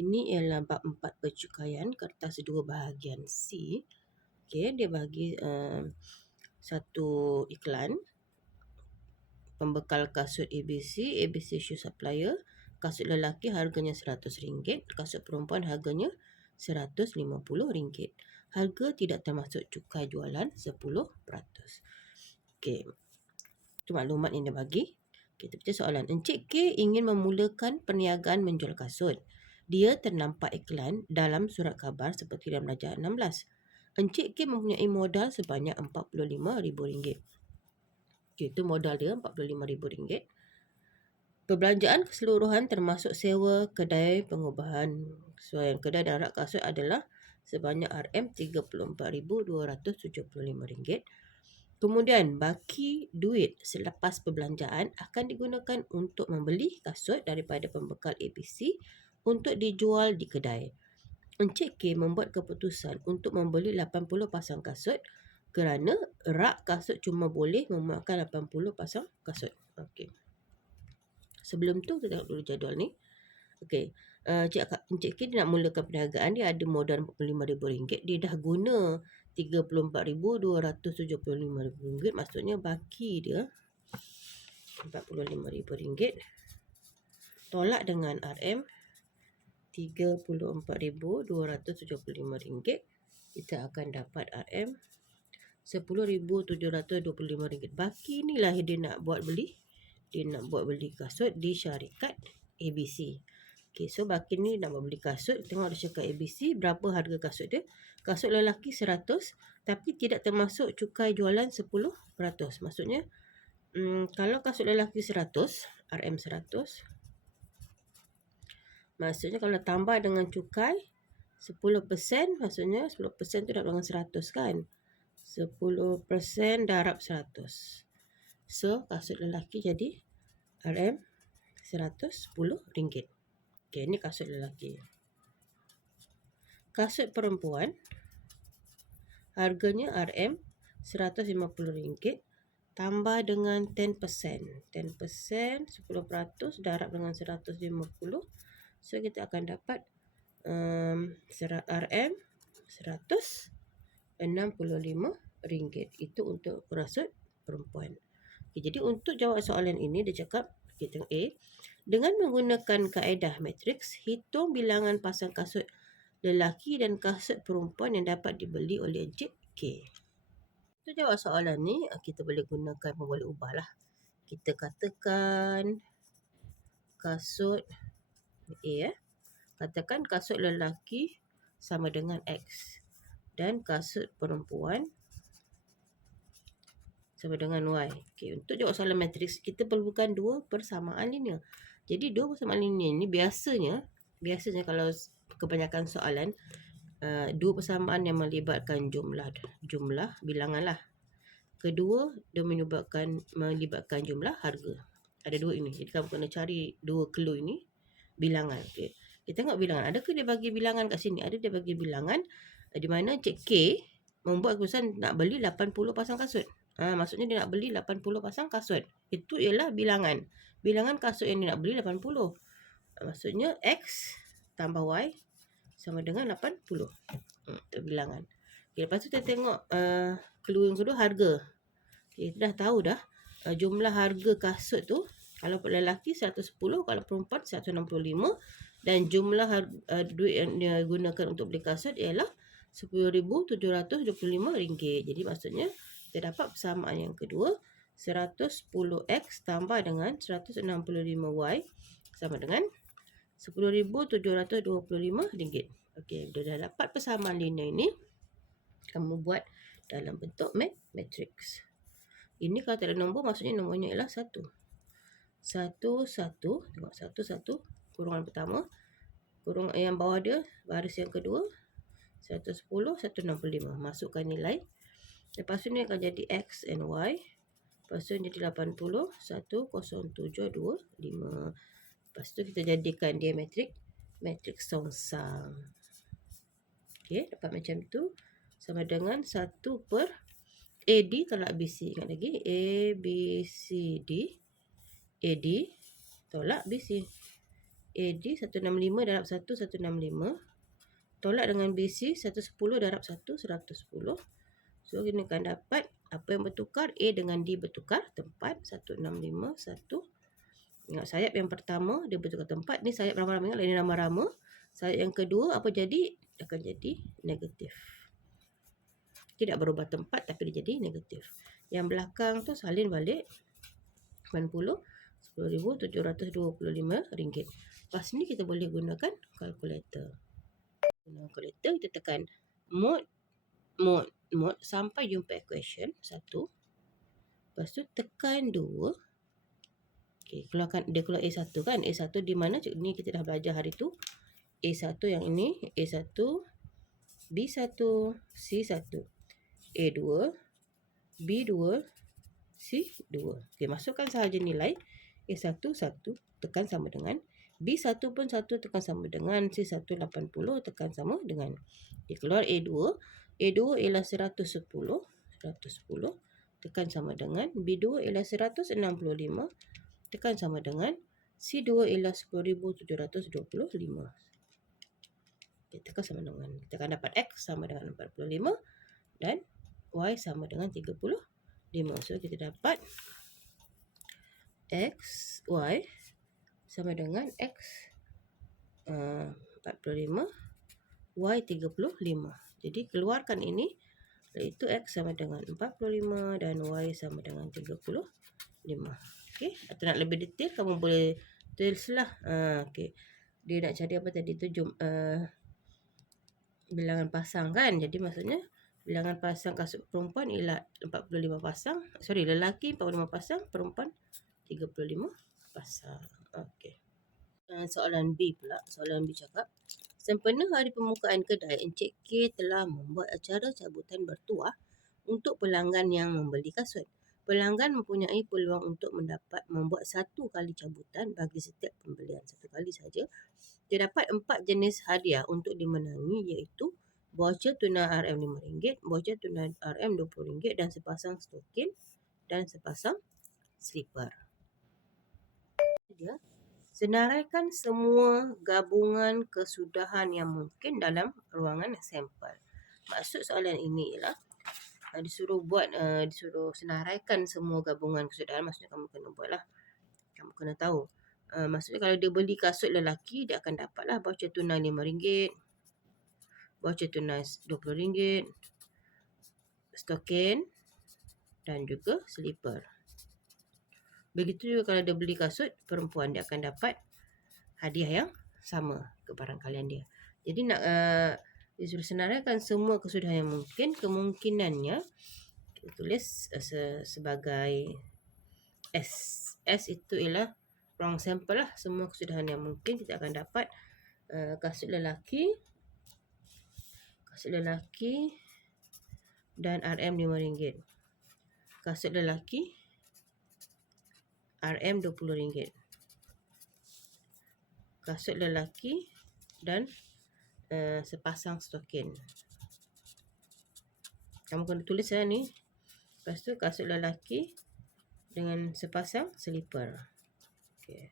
Ini ialah bab 4 percukaian, kertas 2 bahagian C. Okey, dia bagi satu iklan. Pembekal kasut ABC, ABC Shoe Supplier. Kasut lelaki harganya RM100, kasut perempuan harganya RM150. Harga tidak termasuk cukai jualan 10%. Okey, itu maklumat yang dia bagi. Kita baca soalan. Encik K ingin memulakan perniagaan menjual kasut. Dia ternampak iklan dalam surat khabar seperti dalam darjah 16. Encik K mempunyai modal sebanyak RM45,000. Itu modal dia RM45,000. Perbelanjaan keseluruhan termasuk sewa kedai pengubahan sesuaian kedai dan rak kasut adalah sebanyak RM34,275. Kemudian baki duit selepas perbelanjaan akan digunakan untuk membeli kasut daripada pembekal ABC untuk dijual di kedai. Encik K membuat keputusan untuk membeli 80 pasang kasut kerana rak kasut cuma boleh memuatkan 80 pasang kasut. Okey. Sebelum tu kita tengok dulu jadual ni. Okey. Encik K nak mulakan perniagaan, dia ada modal RM45,000. Dia dah guna RM34,275. Maksudnya baki dia RM45,000 tolak dengan RM34,275. Kita akan dapat RM10,725. Baki inilah dia nak buat beli. Dia nak buat beli kasut di syarikat ABC. Okay, so baki ni nak buat beli kasut. Tengok dia cakap ABC, berapa harga kasut dia. Kasut lelaki 100, tapi tidak termasuk cukai jualan 10%. Maksudnya, kalau kasut lelaki 100, RM100, maksudnya kalau tambah dengan cukai 10%, maksudnya 10% tu dapat dengan 100 kan. 10% darab 100. So, kasut lelaki jadi RM110. Okey, ni kasut lelaki. Kasut perempuan harganya RM150 tambah dengan 10%. 10%, 10% darab dengan 150. So, kita akan dapat RM165. Itu untuk kasut perempuan. Okay, jadi untuk jawab soalan ini, dia cakap, kita A, dengan menggunakan kaedah matriks, hitung bilangan pasang kasut lelaki dan kasut perempuan yang dapat dibeli oleh Encik K. Untuk jawab soalan ni, kita boleh gunakan, boleh ubah lah. Kita katakan kasut A. Katakan kasut lelaki sama dengan X dan kasut perempuan sama dengan Y. Okay, untuk jawab soalan matriks, kita perlukan dua persamaan linear. Jadi, dua persamaan linear ni biasanya kalau kebanyakan soalan, dua persamaan yang melibatkan jumlah bilangan lah. Kedua, dia melibatkan jumlah harga. Ada dua ini. Jadi, kamu kena cari dua clue ini, bilangan. Okay. Kita tengok bilangan. Adakah dia bagi bilangan kat sini? Ada dia bagi bilangan di mana Cik K membuat keputusan nak beli 80 pasang kasut. Maksudnya dia nak beli 80 pasang kasut. Itu ialah bilangan. Bilangan kasut yang dia nak beli 80. Maksudnya X tambah Y sama dengan 80. Itu bilangan. Okay, lepas tu kita tengok clue yang kedua, harga. Okay, kita dah tahu dah jumlah harga kasut tu. Kalau lelaki 110, kalau perempuan 165. Dan jumlah duit yang dia gunakan untuk beli kasut ialah RM10,725. Jadi maksudnya kita dapat persamaan yang kedua, 110X tambah dengan 165Y sama dengan RM10,725. Okey, dah dapat persamaan linear ini, kamu buat dalam bentuk matrix. Ini kalau tak ada nombor, maksudnya nombornya ialah 1. 1, 1. Tengok 1, 1. Kurungan pertama. Kurungan yang bawah dia, baris yang kedua. 110, 165. Masukkan nilai. Lepas tu ni akan jadi X and Y. Lepas tu jadi 80, 10725. Lepas tu kita jadikan dia matrix songsang. Okey, dapat macam tu. Sama dengan 1 per AD tolak BC. Ingat lagi, ABCD. AD tolak BC. AD 165 darab 1 165. Tolak dengan BC 110 darab 1 110. So kita akan dapat apa yang bertukar, A dengan D bertukar tempat 165 1. Ingat sayap yang pertama dia bertukar tempat, ni sayap rama-rama, ingat ini rama-rama. Sayap yang kedua apa jadi? Akan jadi negatif. Tidak berubah tempat tapi dia jadi negatif. Yang belakang tu salin balik 80 10,725 ringgit. Lepas ni kita boleh gunakan kalkulator. Guna kalkulator kita tekan mod sampai jumpa equation 1. Lepas tu tekan 2. Okey, keluarkan dia keluar A1 kan. A1 di mana? Ni kita dah belajar hari tu. A1 yang ini, A1, B1, C1, A2, B2, C2. Okey, masukkan sahaja nilai. A1 1 tekan sama dengan B1 pun 1 tekan sama dengan C1 80 tekan sama dengan. Okey, keluar A2. A2 ialah 110 tekan sama dengan B2 ialah 165 tekan sama dengan C2 ialah 10,725. Okay, tekan sama dengan, kita akan dapat X sama dengan 45 dan Y sama dengan 35. So kita dapat X, Y sama dengan X 45, Y 35. Jadi keluarkan ini, iaitu X sama dengan 45 dan Y sama dengan 35. Okey, atau nak lebih detail kamu boleh tulislah. Okey. Dia nak cari apa tadi tu? Bilangan pasang kan. Jadi maksudnya bilangan pasang kasut perempuan ialah 45 pasang. Lelaki 45 pasang, perempuan 35 pasang. Okey. Soalan B pula. Soalan B cakap, sempena hari pembukaan kedai, Encik K telah membuat acara cabutan bertuah untuk pelanggan yang membeli kasut. Pelanggan mempunyai peluang untuk membuat 1 kali cabutan bagi setiap pembelian 1 kali saja. Terdapat 4 jenis hadiah untuk dimenangi, iaitu voucher tunai RM5, voucher tunai RM20 dan sepasang stokin dan sepasang slipper. Senaraikan semua gabungan kesudahan yang mungkin dalam ruangan sampel. Maksud soalan ini ialah disuruh senaraikan semua gabungan kesudahan. Maksudnya kamu kena buatlah. Kamu kena tahu. Maksudnya kalau dia beli kasut lelaki, dia akan dapatlah voucher tunai RM5, voucher tunai RM20, stokin dan juga slipper. Begitu juga kalau dia beli kasut perempuan, dia akan dapat hadiah yang sama ke barang kalian dia. Jadi nak disuruh senaraikan semua kesudahan yang mungkin, kemungkinannya kita tulis sebagai S. S itu ialah ruang sampel lah. Semua kesudahan yang mungkin kita akan dapat kasut lelaki dan RM5. Kasut lelaki RM20. Kasut lelaki dan sepasang stokin. Kamu kena tulis ni. Lepas tu kasut lelaki dengan sepasang slipper. Okay.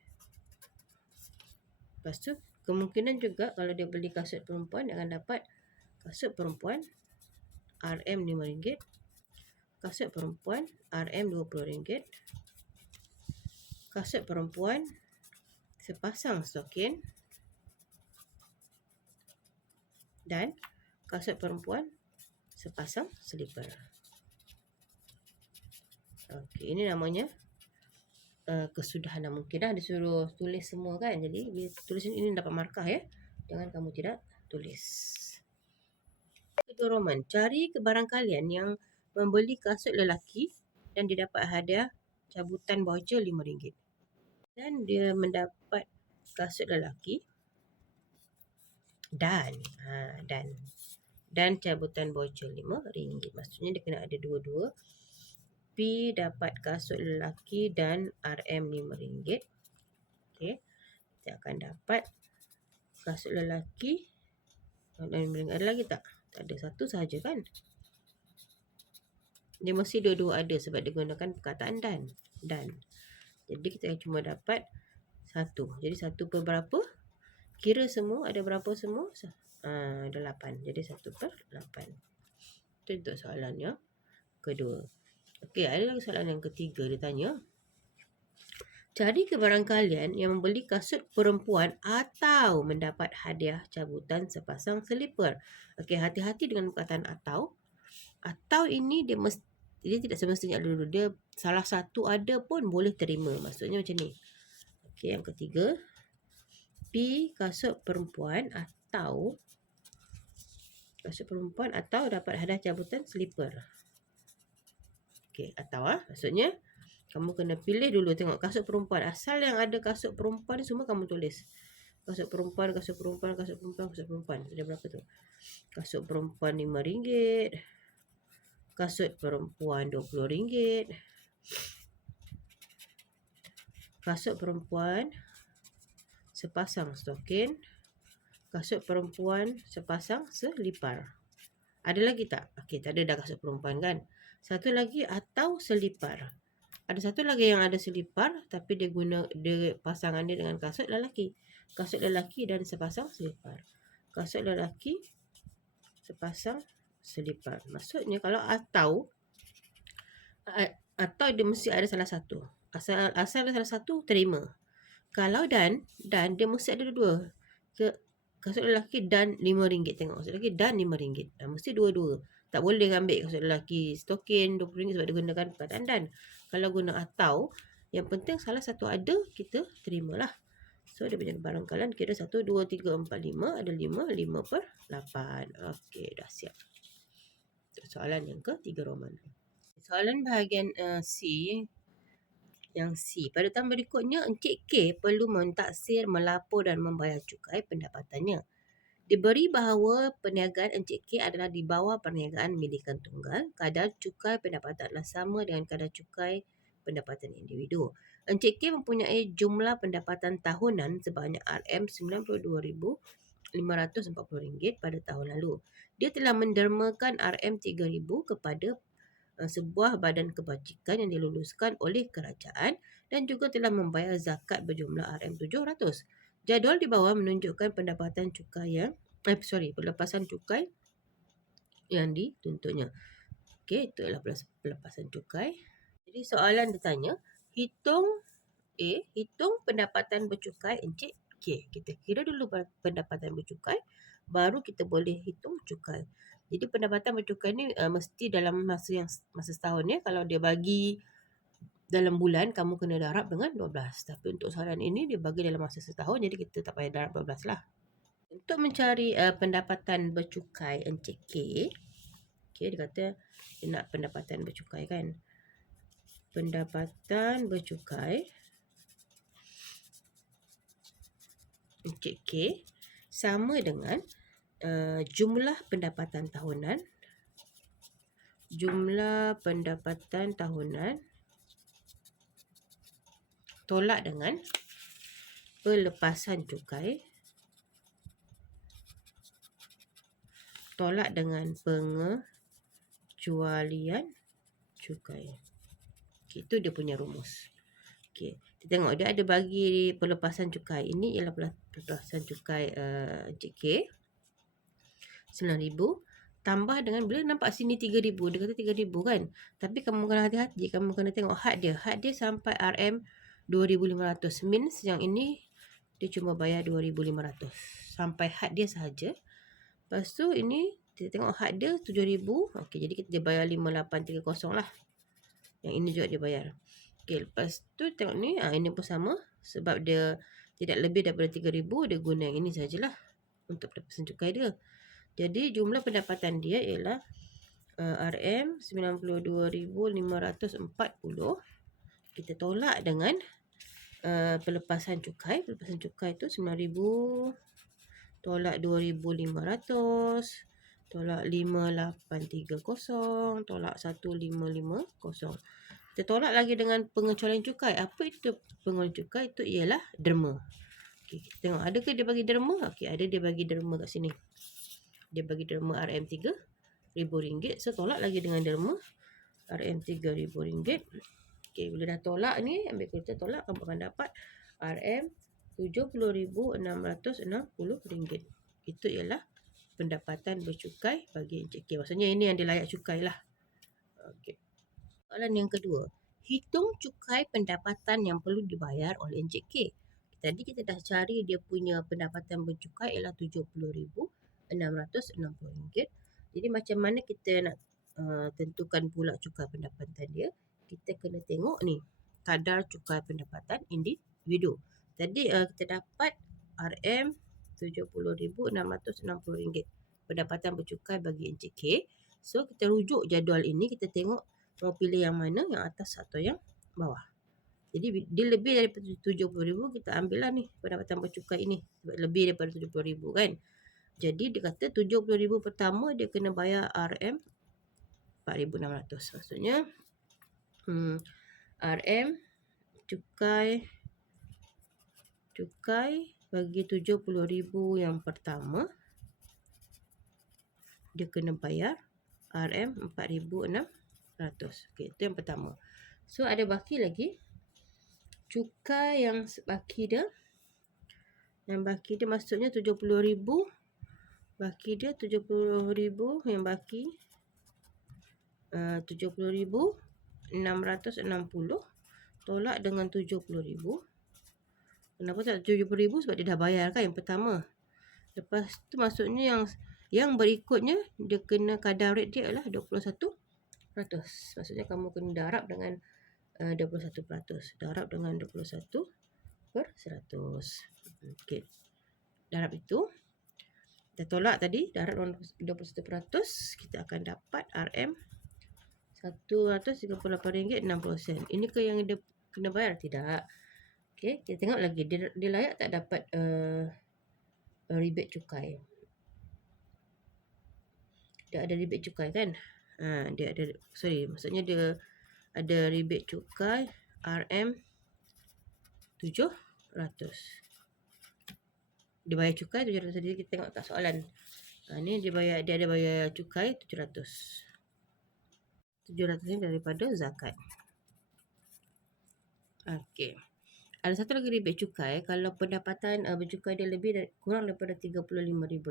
Lepas tu kemungkinan juga kalau dia beli kasut perempuan, dia akan dapat kasut perempuan RM5, kasut perempuan RM20, kasut perempuan sepasang stokin dan kasut perempuan sepasang slipper. Okey, ini namanya kesudahan yang mungkin dah disuruh tulis semua kan. Jadi bila tulis ini dapat markah ya. Jangan kamu tidak tulis. Kedua Roman, cari barang kalian yang membeli kasut lelaki dan dia dapat hadiah cabutan voucher RM5. Dan dia mendapat kasut lelaki dan cabutan voucher RM5. Maksudnya dia kena ada dua-dua. P dapat kasut lelaki dan RM5. Okey. Kita akan dapat kasut lelaki dan ada lagi tak? Tak ada, satu sahaja kan? Dia mesti dua-dua ada sebab dia gunakan perkataan dan. Jadi kita cuma dapat 1. Jadi 1 per berapa? Kira semua ada berapa semua? Ada 8. Jadi 1/8. Itu untuk soalan yang kedua. Okey, ada lagi soalan yang ketiga dia tanya. Cari kebarang kalian yang membeli kasut perempuan atau mendapat hadiah cabutan sepasang selipar. Okey, hati-hati dengan perkataan atau. Atau ini dia tidak semestinya ada dulu. Dia salah satu ada pun boleh terima. Maksudnya macam ni. Okey, yang ketiga. P kasut perempuan atau dapat hadiah cabutan selipar. Okey, atau maksudnya kamu kena pilih dulu, tengok kasut perempuan. Asal yang ada kasut perempuan semua kamu tulis. Kasut perempuan. Ada berapa tu? Kasut perempuan RM5. Kasut perempuan RM20. Kasut perempuan sepasang stokin. Kasut perempuan sepasang selipar. Ada lagi tak? Okey, tak ada dah kasut perempuan kan. Satu lagi atau selipar. Ada satu lagi yang ada selipar tapi dia pasangan dia dengan kasut lelaki. Kasut lelaki dan sepasang selipar. Kasut lelaki sepasang selipar. Maksudnya kalau atau dia mesti ada salah satu. Asal ada salah satu terima. Kalau dan dia mesti ada dua. Kasut lelaki dan RM5. Tengok kasut lelaki dan RM5. Mesti dua-dua. Tak boleh ambil kasut lelaki stokin RM20 sebab dia gunakan perkataan dan. Kalau guna atau, yang penting salah satu ada, kita terimalah. So, dia punya barang kalian kira 1, 2, 3, 4, 5. Ada 5/8. Okey, dah siap. Soalan yang ke-3 Roman. Soalan bahagian C. Yang C. Pada tahun berikutnya, Encik K perlu mentaksir, melapor dan membayar cukai pendapatannya. Diberi bahawa perniagaan Encik K adalah di bawah perniagaan milikan tunggal. Kadar cukai pendapatan adalah sama dengan kadar cukai pendapatan individu. Encik K mempunyai jumlah pendapatan tahunan sebanyak RM92,540 pada tahun lalu. Dia telah mendermakan RM3,000 kepada sebuah badan kebajikan yang diluluskan oleh kerajaan dan juga telah membayar zakat berjumlah RM700. Jadual di bawah menunjukkan pendapatan cukai pelepasan cukai yang dituntutnya. Okey, itu adalah pelepasan cukai. Jadi soalan ditanya, hitung pendapatan bercukai Encik K. Kita kira dulu pendapatan bercukai, baru kita boleh hitung cukai. Jadi pendapatan bercukai ni mesti dalam masa setahun ya. Kalau dia bagi dalam bulan, kamu kena darab dengan 12. Tapi untuk soalan ini dia bagi dalam masa setahun, jadi kita tak payah darab 12 lah. Untuk mencari pendapatan bercukai Encik K, dia kata dia nak pendapatan bercukai kan. Pendapatan bercukai Encik K sama dengan jumlah pendapatan tahunan tolak dengan pelepasan cukai tolak dengan pengecualian cukai. Okay, itu dia punya rumus. Okay, kita tengok dia ada bagi pelepasan cukai. Ini ialah pelepasan cukai Encik K. 9,000 tambah dengan, bila nampak sini 3,000, dia kata 3,000 kan. Tapi kamu kena hati-hati, kamu kena tengok had dia. Had dia sampai RM2,500. Means yang ini dia cuma bayar 2,500. Sampai had dia sahaja. Lepas tu ini kita tengok had dia 7,000. Okey, jadi kita bayar 5,830 lah. Yang ini juga dia bayar. Okey, lepas tu tengok ni, ini pun sama. Sebab dia tidak lebih daripada 3,000, dia guna yang ini sajalah untuk pelepasan cukai dia. Jadi jumlah pendapatan dia ialah RM92,540. Kita tolak dengan pelepasan cukai. Pelepasan cukai tu 9,000 tolak 2,500 tolak 5,830 tolak 1,550. Kita tolak lagi dengan pengecualian cukai. Apa itu pengecualian cukai? Itu ialah derma. Okey, kita tengok adakah dia bagi derma? Okey, ada dia bagi derma kat sini. Dia bagi derma RM3,000. So tolak lagi dengan derma RM3,000. Okey, bila dah tolak ni, ambil kereta tolak, kamu akan dapat RM70,660 ringgit. Itu ialah pendapatan bercukai bagi Encik K. Maksudnya ini yang dilayak cukai lah. Okey. Soalan yang kedua. Hitung cukai pendapatan yang perlu dibayar oleh Encik K. Tadi kita dah cari dia punya pendapatan bercukai ialah RM70,660. Jadi macam mana kita nak tentukan pula cukai pendapatan dia? Kita kena tengok ni kadar cukai pendapatan individu. Tadi kita dapat RM70,660 pendapatan bercukai bagi Encik K. So kita rujuk jadual ini, kita tengok mau pilih yang mana, yang atas atau yang bawah. Jadi dia lebih daripada 70,000, kita ambil lah ni pendapatan bercukai ini. Lebih daripada 70,000 kan. Jadi dia kata 70,000 pertama dia kena bayar RM4,600. Maksudnya RM cukai bagi 70,000 yang pertama dia kena bayar RM4,600. Okey, itu yang pertama. So ada baki lagi cukai yang baki dia. Yang baki dia maksudnya 70,000. Baki dia 70,000 yang baki 70,660 tolak dengan 70,000. Kenapa tak 70,000? Sebab dia dah bayar kan yang pertama. Lepas tu maksudnya yang berikutnya dia kena kadar rate dia adalah 21%. Maksudnya kamu kena darab dengan 21%. Darab dengan 21/100. Okey. Darab itu. Kita tolak tadi. Darab dengan 21%. Kita akan dapat RM138.60. Ini ke yang dia kena bayar? Tidak. Okey. Kita tengok lagi. Dia layak tak dapat rebate cukai. Dia ada rebate cukai kan? Dia ada, maksudnya dia ada rebate cukai RM700. Dia bayar cukai 700. Jadi kita tengok kat soalan. Ni dia ada bayar cukai 700. 700 ni daripada zakat. Okey. Ada satu lagi rebate cukai. Kalau pendapatan bercukai dia kurang daripada RM35,000,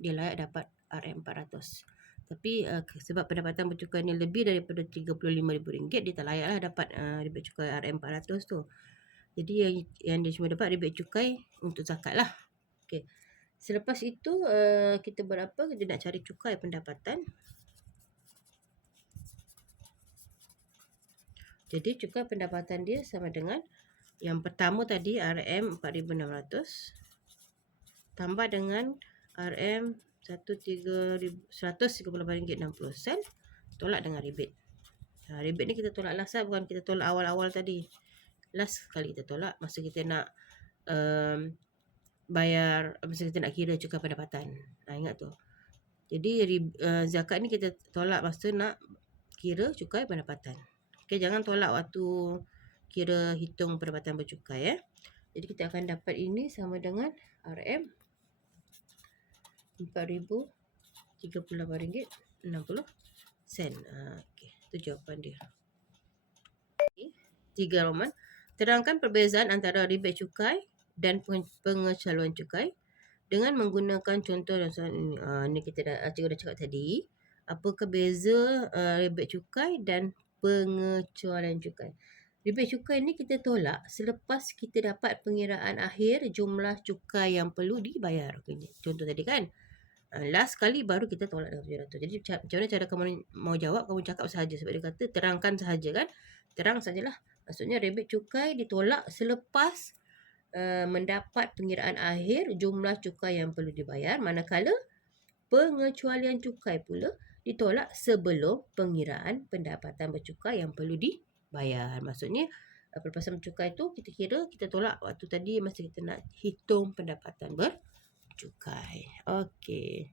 dia layak dapat RM400. Tapi sebab pendapatan bercukai ni lebih daripada RM35,000, dia tak layak lah dapat rebate cukai RM400 tu. Jadi yang dia cuma dapat rebate cukai untuk zakat lah. Okey. Selepas itu kita buat apa? Kita nak cari cukai pendapatan. Jadi cukai pendapatan dia sama dengan yang pertama tadi RM4,600 tambah dengan RM138.60 tolak dengan rebate. Rebate ni kita tolak last lah, bukan kita tolak awal-awal tadi. Last sekali kita tolak masa kita nak bayar, masa kita nak kira cukai pendapatan. Ingat tu. Jadi zakat ni kita tolak masa nak kira cukai pendapatan. Okay, jangan tolak waktu kira hitung pendapatan bercukai. Jadi kita akan dapat ini sama dengan RM4,038.60. Okey, itu jawapan dia. 3 Roman. Terangkan perbezaan antara rebate cukai dan pengecualian cukai dengan menggunakan contoh dan soalan ini. Ni kita dah cakap tadi. Apakah beza rebate cukai dan pengecualian cukai? Rebate cukai ni kita tolak selepas kita dapat pengiraan akhir jumlah cukai yang perlu dibayar. Contoh tadi kan. Last kali baru kita tolak dengan 700. Jadi macam mana cara kamu mau jawab? Kamu cakap sahaja. Sebab dia kata terangkan sahaja kan. Terang sajalah. Maksudnya rebate cukai ditolak selepas mendapat pengiraan akhir jumlah cukai yang perlu dibayar. Manakala pengecualian cukai pula ditolak sebelum pengiraan pendapatan bercukai yang perlu dibayar. Maksudnya pelepasan bercukai tu kita tolak waktu tadi masa kita nak hitung pendapatan bercukai. Okey.